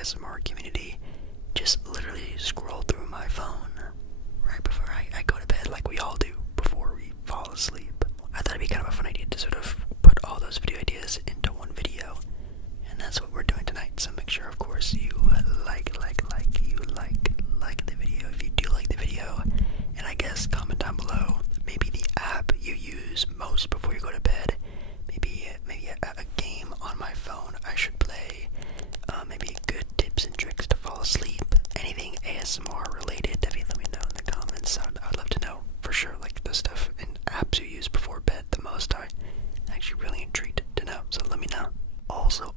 ASMR community, just literally scroll through my phone right before I go to bed, like we all do before we fall asleep. I thought it'd be kind of a fun idea to sort of put all those video ideas into one video, and that's what we're doing tonight. So make sure, of course, you like the video if you do like the video, and I guess comment down below maybe the app you use most before you go to bed. Maybe a game on my phone I should play. Maybe good tips and tricks to fall asleep. Anything ASMR related, definitely let me know in the comments. I'd love to know for sure, like the stuff and apps you use before bed the most. I'm actually really intrigued to know, so let me know. Also,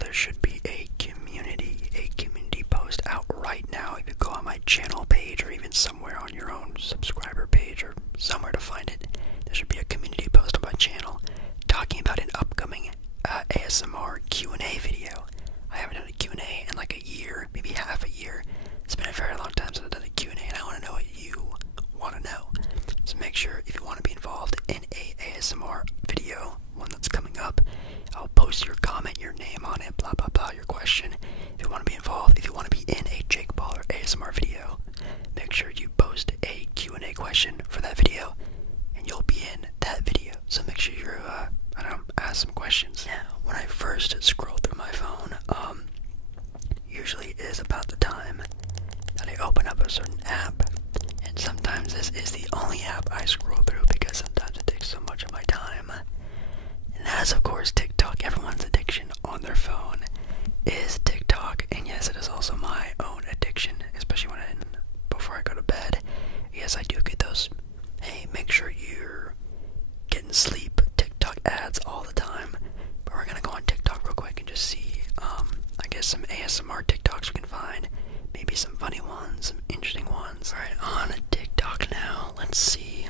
there should be a community post out right now. If you go on my channel page or even somewhere on your own subscriber page or somewhere to find it, there should be a community post on my channel talking about an upcoming ASMR Q&A video. I haven't done a Q&A in like a year, maybe half a year. It's been a very long time since I've done a Q&A, and I want to know what you want to know. So make sure, if you want to be involved in a ASMR video, one that's coming up, I'll post your comment, your name on it, blah blah blah, your question. If you want to be involved, if you want to be in a Jake Paul or ASMR video, make sure you post a Q&A question for that video, and you'll be in that video. So make sure you're, ask some questions. Now, when I first scroll through my phone, usually is about the time that I open up a certain app, and sometimes this is the only app I scroll through because sometimes it takes so much of my time. And that is, of course, TikTok. Everyone's addiction on their phone is TikTok, and yes, it is also my own addiction, especially before I go to bed. Yes, I do get those, hey, make sure you're getting sleep TikTok ads all the time. But we're gonna go on TikTok real quick and just see, I guess some ASMR TikToks we can find. Maybe some funny ones, some interesting ones. Alright, on TikTok now. Let's see.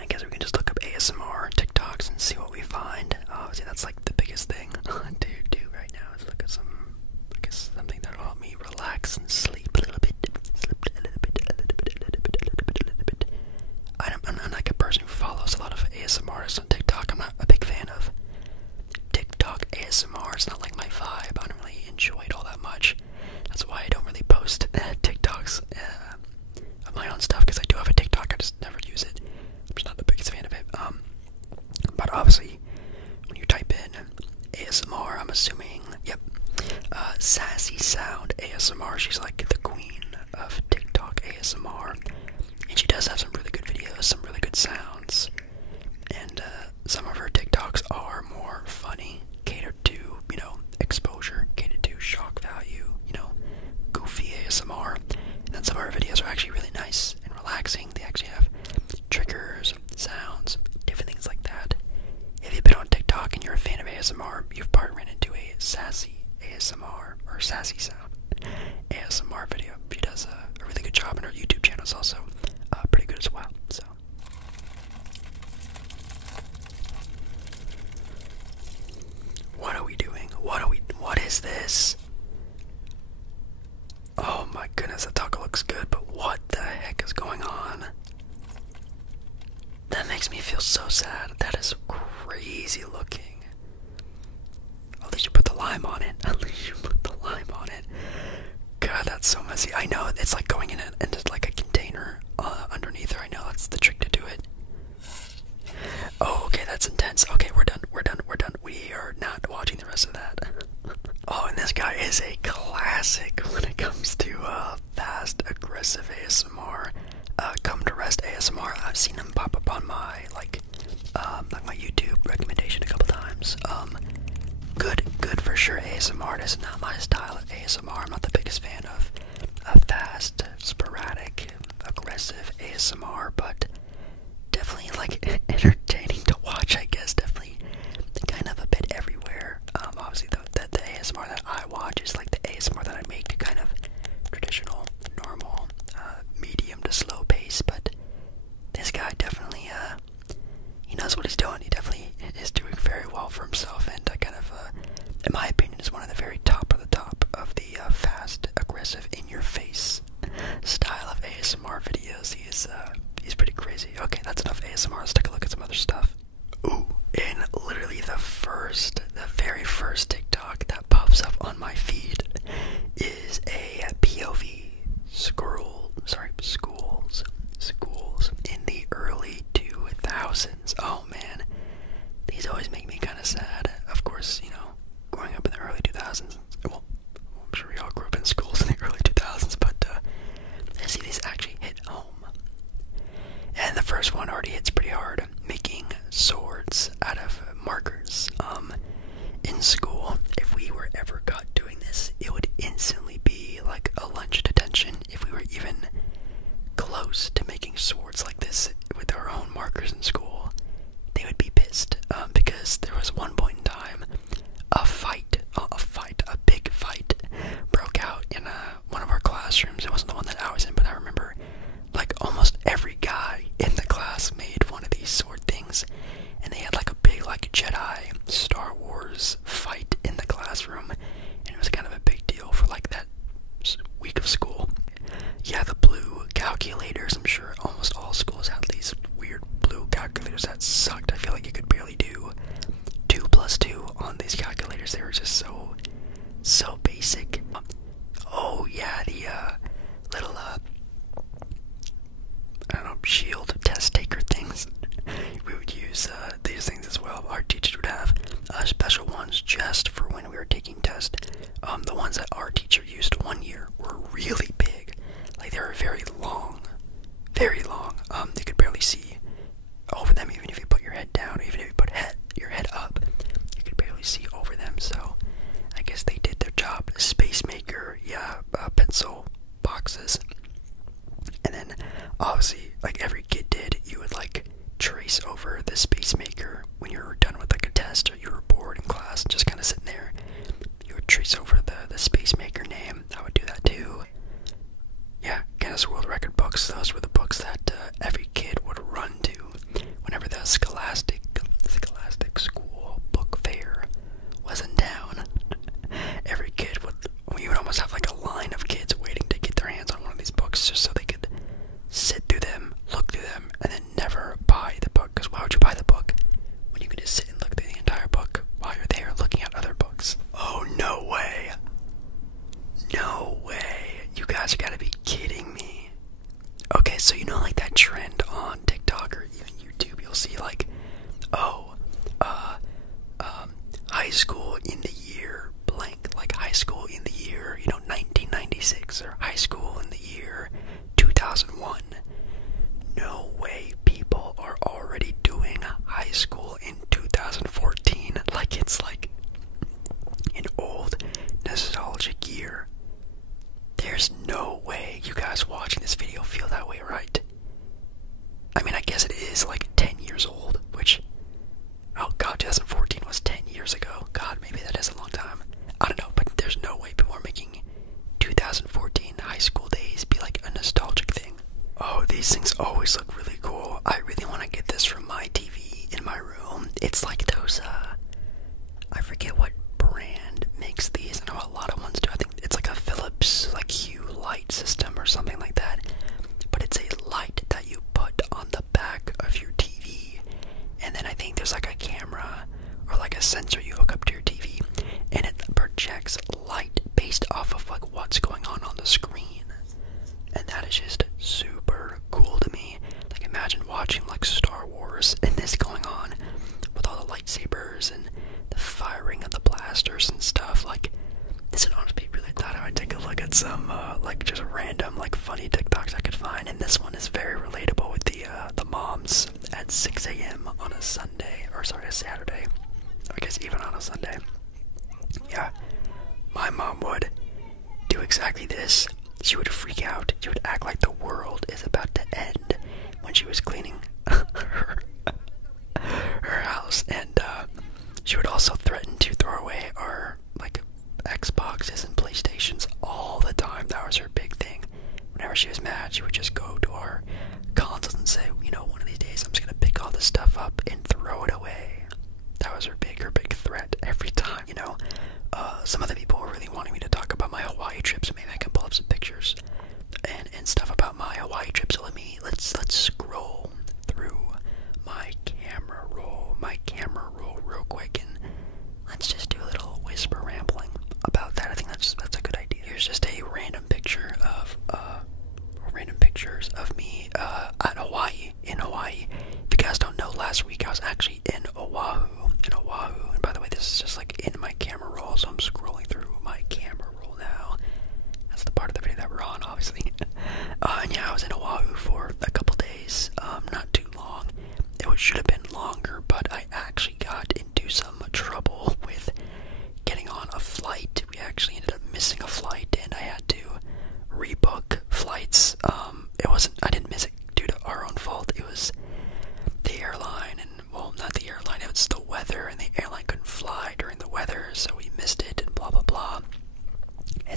I guess we can just look up ASMR TikToks and see what we find. Obviously, that's like the biggest thing to do right now is look at something that'll help me relax and sleep a little bit. I'm like a person who follows a lot of ASMR artists on TikTok. I'm not a big fan of TikTok ASMR. It's not like my vibe. I don't really enjoy it all that much. That's why I don't really post TikToks of my own stuff, because I do have a TikTok, I just never use it. I'm just not the biggest fan of it. But obviously, when you type in ASMR, I'm assuming, yep, Sassy Sound ASMR. She's like the queen of TikTok ASMR, and she does have some really good videos, some really good sounds, and some of her TikToks are more funny, catered to, exposure, catered to shock value, goofy ASMR. And then some of her videos are actually really nice and relaxing. They actually have triggers, sounds, different things like that. If you've been on TikTok and you're a fan of ASMR, you've probably ran into a Sassy ASMR or Sassy Sound ASMR video. She does a really good job, and her YouTube channel is also pretty good as well. So what are we doing? What is this? Oh my goodness, that taco looks good, but what the heck is going on? That makes me feel so sad. That is crazy looking. At least you put the lime on it. God, that's so messy. I know, it's like going in and just like a container underneath her. I know that's the trick to do it. Oh, okay, that's intense. Okay, we're done. We are not watching the rest of that. Oh, and this guy is a classic when it comes to fast, aggressive ASMR. Come to Rest ASMR. I've seen him pop up on my like my YouTube recommendation a couple times. Good for sure. ASMR is not my style of ASMR. I'm not the biggest fan of fast, sporadic, aggressive ASMR, but definitely like entertaining to watch, I guess. Definitely kind of a bit everywhere. Obviously the ASMR that I watch is like the ASMR that I make, kind of traditional, normal, medium to slow pace, but this guy definitely, he knows what he's doing. He definitely is doing very well for himself, and kind of, in my opinion, is one of the very top of the fast, aggressive, in-your-face style of ASMR videos. He's pretty crazy. Okay, that's enough ASMR. Let's take a look at some other stuff. Ooh, classrooms. It wasn't the one that I was in, but I remember like almost every guy in the class made one of these sword things, and they had like a big like Jedi Star Wars fight in the classroom, and it was kind of a big deal for like that week of school. Yeah, the blue calculators. I'm sure almost all schools had these weird blue calculators that sucked. I feel like you could barely do 2 plus 2 on these calculators. They were just so basic. Oh yeah, the little I don't know, shield test taker things. We would use these things as well. Our teachers would have special ones just for when we were taking tests. The ones that our teacher used one year were really big. Like they were very long, very long. You could barely see over them, even if you put your head down, even if you put your head up, you could barely see over them. So I guess they did their job. Space maker, yeah, pencil boxes. And then obviously, like every kid did, you would like trace over the space maker when you were done with like a test or you were bored in class and just kind of sitting there. You would trace over the space maker name. I would do that too. Yeah, Guinness World Record books. Those were the books that every kid would run to whenever the Scholastic School Book Fair was in town. Every kid would. You would almost have like a line of kids waiting to get their hands on one of these books just so they could sit through them, look through them, and then never buy the book. Because why would you buy the book when you could just sit and look through the entire book while you're there looking at other books? Oh, no way. No way. You guys gotta be kidding me. Okay, so you know like that trend on TikTok or even YouTube, you'll see like, oh, high school in the year blank, like high school in the year, 1996, or high school in the year 2001. No way people are already doing high school in 2014, like it's like an old nostalgic year. There's no way you guys watching this video feel that way, right? I mean, I guess it is like 10 years old, which, oh god, 2014 was 10 years ago. God, maybe that is a long time. I don't know, but there's no way people are making 2014 high school days be like a nostalgic thing. Oh, these things always look really cool. I really want to get this from my TV in my room. It's like those, I forget what brand makes these. I know a lot of ones do. I think it's like a Philips, like Hue light system or something like that. But it's a light that you put on the back of your TV. And then I think there's like a camera or like a sensor you hook up to your TV. And it projects light based off of like what's going on the screen. And that is just super cool to me. Like imagine watching like Star Wars and this going on with all the lightsabers and the firing of the blasters and stuff. Like this would honestly be really thought I would take a look at some like just random like funny TikToks I could find. And this one is very relatable with the moms at 6 a.m. on a Sunday, or sorry, a Saturday. I guess even on a Sunday. Yeah, my mom would do exactly this. She would freak out. She would act like the world is about to end when she was cleaning her house, and she would also threaten to throw away our like Xboxes and PlayStations all the time. That was her big thing. Whenever she was mad, she would just go to our consoles and say, one of these days I'm just gonna pick all this stuff up and throw it away. That was her big threat every time. Some of the people were really wanting me to talk about my Hawaii trip, so maybe I can pull up some pictures and stuff about my Hawaii trip. So let's scroll through my camera roll real quick, and let's just do a little whisper rambling about that. I think that's a good idea. Here's just a random picture of pictures of me at Hawaii, in Hawaii. If you guys don't know, last week I was actually in Oahu, and by the way, this is just like in my camera roll, so I'm scrolling through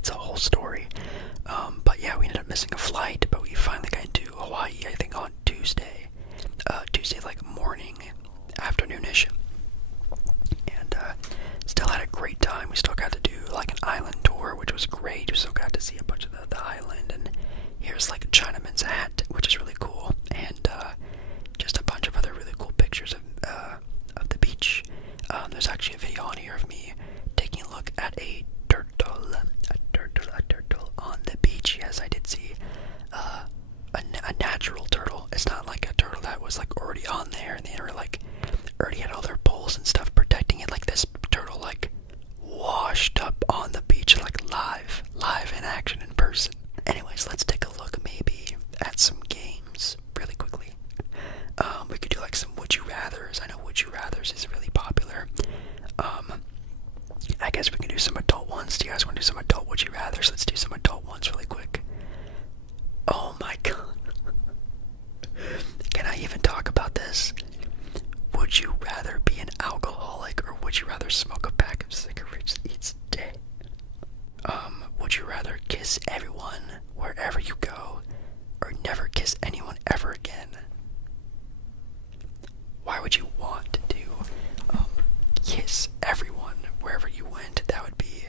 it's a whole story. But yeah, we ended up missing a flight, but we finally got into Hawaii, I think on Tuesday. Tuesday, like morning, afternoonish. And still had a great time. We still got to do like an island tour, which was great. We still got to see a bunch of the island, and here's like a Chinaman's hat, which is really cool, and just a bunch of other really cool pictures of the beach. There's actually a video on here of me taking a look at a turtle on the beach. Yes, I did see a natural turtle. It's not like a turtle that was like already on there, and they were like already had all their poles and stuff protecting it. Like this turtle like washed up on the beach, like live in action in person. Anyways, let's take a look maybe at some games really quickly. We could do like some would you rathers. I know would you rathers is really popular. I guess we can do some adult ones. Do you guys want to do some adult would you rathers? Let's do some adult ones really quick. Oh my god. Can I even talk about this? Would you rather be an alcoholic, or would you rather smoke a pack of cigarettes each day? Would you rather kiss everyone wherever you go, or never kiss anyone ever again? Why would you want to kiss everyone wherever you went? That would be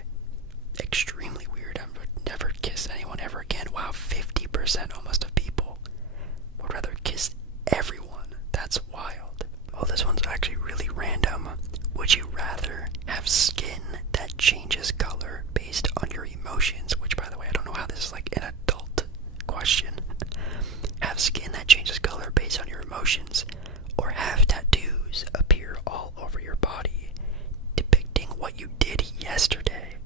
extremely weird. I would never kiss anyone ever again. Wow, 50% almost of people would rather kiss everyone. That's wild. Oh, this one's actually really random. Would you rather have skin that changes color based on your emotions? Which, by the way, I don't know how this is like an adult question. Have skin that changes color based on your emotions, or have tattoos appear all over your body depicting what you did yesterday?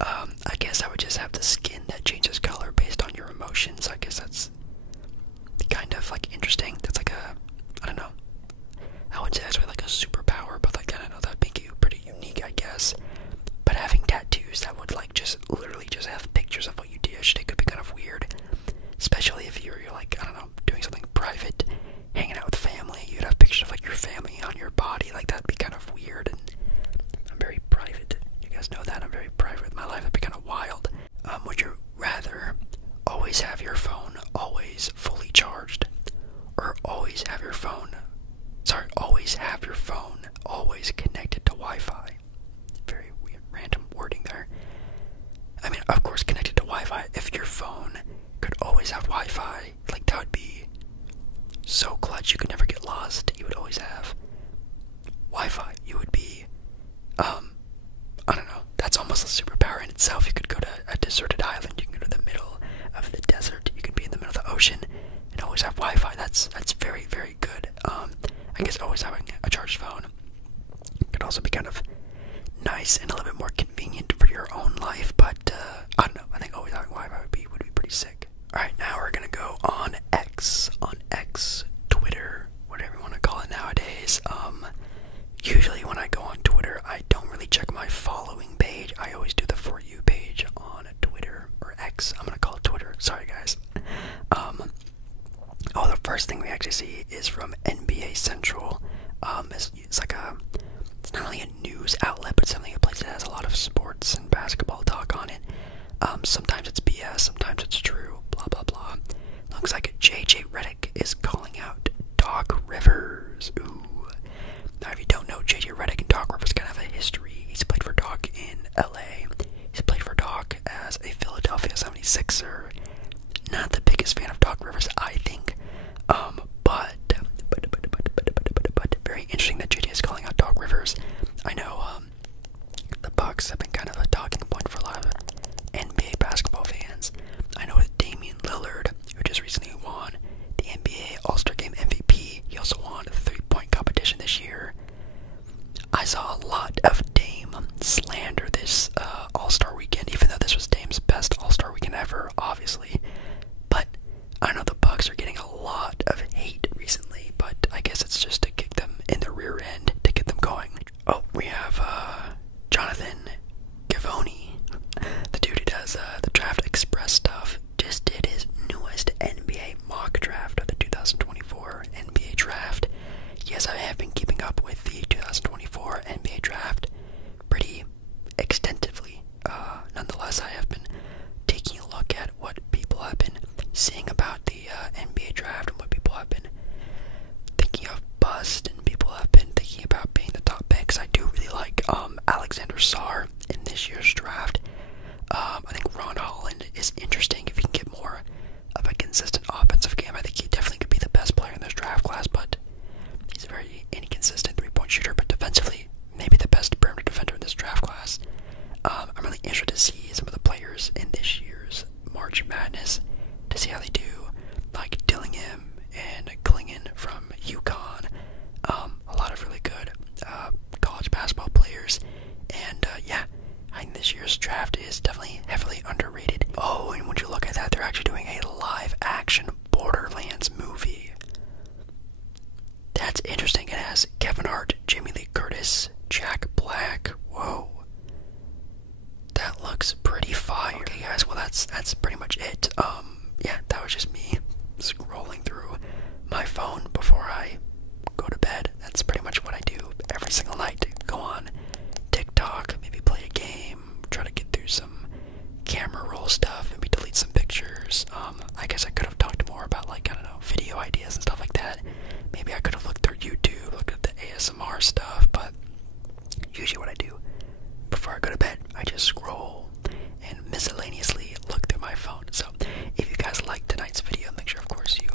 I guess I would just have the skin that changes color based on your emotions. I guess that's kind of like interesting. That's like I don't know. I wouldn't say that's really like a superpower, but like I don't know, that'd make you pretty unique, I guess. But having tattoos that would like just literally just have pictures of what you did yesterday could be kind of weird. Especially if you're like, I don't know, doing something private, hanging out with family, you'd have pictures of like your family on your body. Like that'd be kind of weird, and I'm very private. You guys know that I'm very private with my life. That'd be kind of wild. Would you rather always have your phone always fully charged, or always have your phone always connected to Wi-Fi? Very weird, random wording there. I mean, of course, connected to Wi-Fi. If your phone could always have Wi-Fi, like that would be so clutch. You could never get lost. You would always have Wi-Fi. You would be, I don't know. That's almost a superpower in itself. You could go to a deserted island. You can go to the middle of the desert. You could be in the middle of the ocean and always have Wi-Fi. That's very, very good. I guess always having a charged phone could also be kind of nice and a little bit more convenient for your own life. But I don't know. I think always having Wi-Fi would be pretty sick. All right, now we're gonna go on X, Twitter, whatever you want to call it nowadays. Usually when I go on Twitter, I don't really check my following page. I always do the For You page on Twitter, or X. I'm gonna call it Twitter. Sorry, guys. The first thing we actually see is from NBA Central. It's like it's not really a news outlet, but something, a place that has a lot of sports and basketball talk on it. Sometimes it's BS, sometimes it's true, blah blah blah. Looks like JJ Redick is calling out Doc Rivers. Ooh. Now, if you don't know, JJ Redick and Doc Rivers kind of have a history. He's played for Doc in LA. He's played for Doc as a Philadelphia 76er. Not the biggest fan of Doc Rivers, I think. But very interesting that JJ is calling out Doc Rivers. I know the Bucks have been kind of a talking point for a lot of NBA basketball fans. I know with Damian Lillard, who just recently won the NBA All-Star Game MVP, he also won the three-point competition this year. I saw a lot of Dame slander this All-Star weekend, even though this was Dame's best All-Star weekend ever, obviously. But I don't know, the Bucks are getting is interesting. If he can get more of a consistent offensive game, I think he definitely could be the best player in this draft class, but he's a very inconsistent three-point shooter, but defensively, maybe the best perimeter defender in this draft class. I'm really interested to see some of the players in this year's March Madness, to see how they do, like Dillingham and Klingon from UConn. A lot of really good college basketball players, and yeah, I think this year's draft is definitely heavily underrated. Oh, and would you look at that, they're actually doing a live-action Borderlands movie. That's interesting. It has Kevin Hart, Jamie Lee Curtis, Jack Black. Whoa. That looks pretty fire. Okay guys, well that's pretty much it. Yeah, that was just me scrolling through my phone before I go to bed. That's pretty much what I do every single night. Go on TikTok, maybe play a game, try to get through some camera roll stuff, maybe delete some pictures. I guess I could have talked more about, like, I don't know, video ideas and stuff like that. Maybe I could have looked through YouTube, looked at the ASMR stuff, but usually what I do before I go to bed, I just scroll and miscellaneously look through my phone. So if you guys liked tonight's video, make sure of course you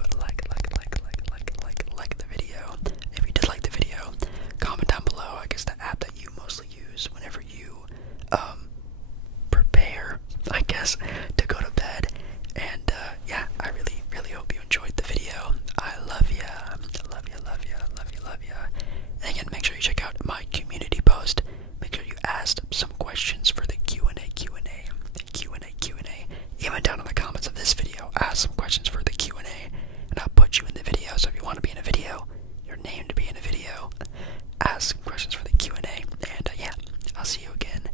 like the video. If you did like the video, comment down below, I guess, the app that you mostly use whenever you prepare, I guess, to go to bed. And yeah, I really hope you enjoyed the video. I love ya. And again, make sure you check out my community post. Make sure you ask some questions for the Q&A. Even down in the comments of this video, ask some questions for the Q&A, and I'll put you in the video. So if you want to be in a video, your name to be in a video, ask some questions for the Q&A. And yeah, I'll see you again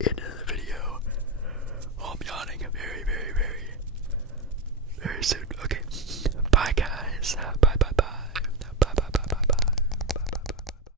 in another video. Oh, I'm yawning very soon. Okay.